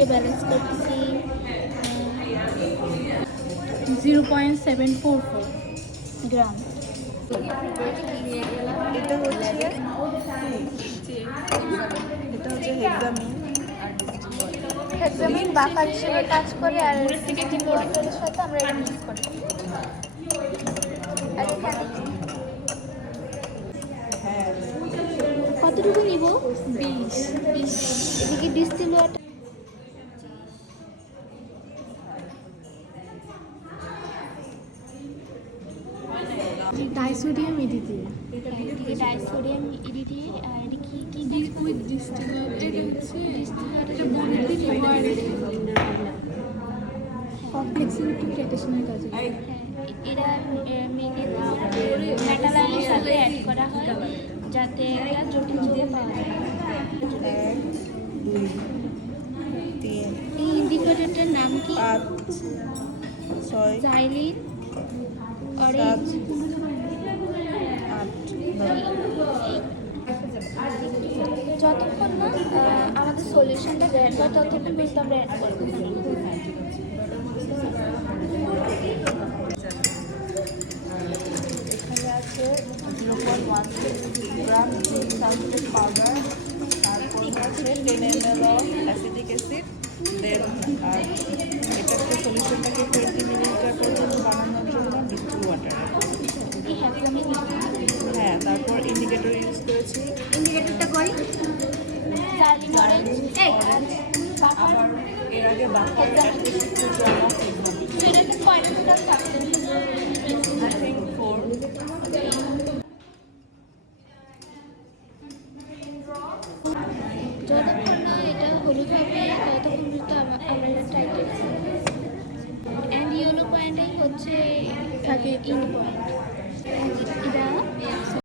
দিয়ে ব্যালেন্স করতেছি 0.744 গ্রাম। এটা হচ্ছে হেক্সামিন। হেক্সামিন বাফার হিসেবে কাজ করে আর সিস্টেম মনিটরের সাথে আমরা এটা মিক্স করি। আর এখানে কতটুকু নিব? 20 এদিকে ডিস্টিল ওয়াটার ডাইসোডিয়াম ইডিটি এদিকে ডাইসোডিয়াম ইডিটি আর এদিকে কি উইথ ডিস্টিলার। এটা হচ্ছে এটা বডিতে রিওয়ার্ড কমপ্লেক্সিটি ট্র্যাডিশনাল কাজে। হ্যাঁ, এরা মেয়েদের মেটালাইনের সাথে অ্যাড করা হয় যাতে একটা জটিল জটিল পাওয়া যায়। 1 2 3 এই ইন্ডিকেটরটার নাম কি? 5 6 জাইলিন অরেঞ্জ 8 যতক্ষণ না আমাদের সলিউশনটা রেড হয় ততক্ষণ পর্যন্ত আমরা অ্যাড করবো। এখানে আছে 0.16 গ্রাম সালফেট পাউডার, তারপর হচ্ছে 10 ml অফ অ্যাসিটিক অ্যাসিড, দেন আর এটাকে সলিউশনটাকে 20 মিনিট পর্যন্ত বানানোর জন্য ডিস্টিল ওয়াটার। এই হ্যাপলামিন হ্যাঁ, তারপর ইন্ডিকেটর ইউজ করেছি। ইন্ডিকেটরটা করি জাইলিন অরেঞ্জ আবার এর আগে বাফার গ্রাম অফ হেক্সামিন, সেটা কয়েকটা সাবস্টেন্স আই থিঙ্ক 4। যতক্ষণ না এটা হলুদ হবে ততক্ষণ পর্যন্ত আমরা এটা ট্রাই করছি। অ্যান্ড ইয়েলো পয়েন্টেই হচ্ছে থাকে ইন পয়েন্ট। এটা